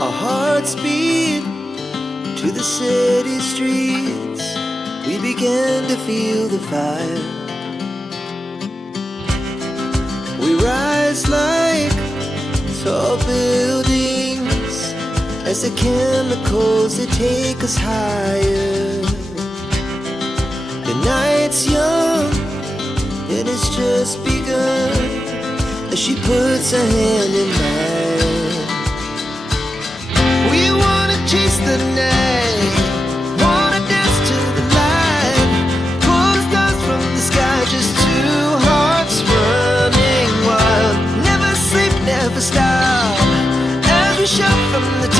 Our hearts beat to the city streets. We began to feel the fire. We rise like tall buildings as the chemicals, they take us higher. The night's young and it's just begun as she puts her hand in mine. We wanna chase the night, wanna dance to the light, pull the stars from the sky, just two hearts running wild. Never sleep, never stop, as we shout from the